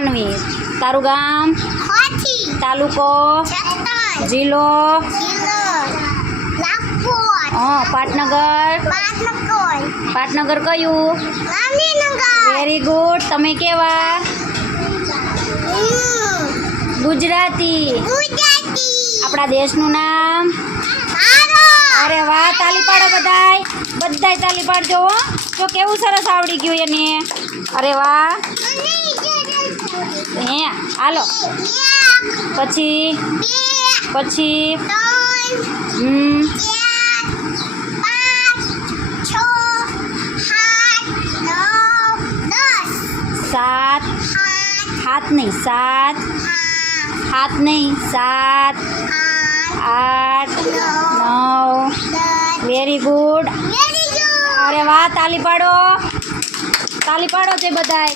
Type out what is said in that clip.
માનવી. તારું ગામ? ખોટી. તાલુકો? જતન. જિલ્લો? જિલ્લો. લાખોટ. પાટનગર? પાટનગર. પાટનગર કયું? ગાંધીનગર. Very good. તમે કેવા? ગુજરાતી. ગુજરાતી. આપણા દેશનું નામ? ભારત. અરે વાહ, તાલી પાડો બધાય. બધાય તાલી પાડજો હો. તો કેવું સરસ આવડી ગયું એને. અરે વાહ. હે હાલો. પછી પછી હમ 7 हाथ नहीं 7 हाथ नहीं 7 8 9 वेरी गुड. अरे वाह, ताली पाड़ो ते बधाय.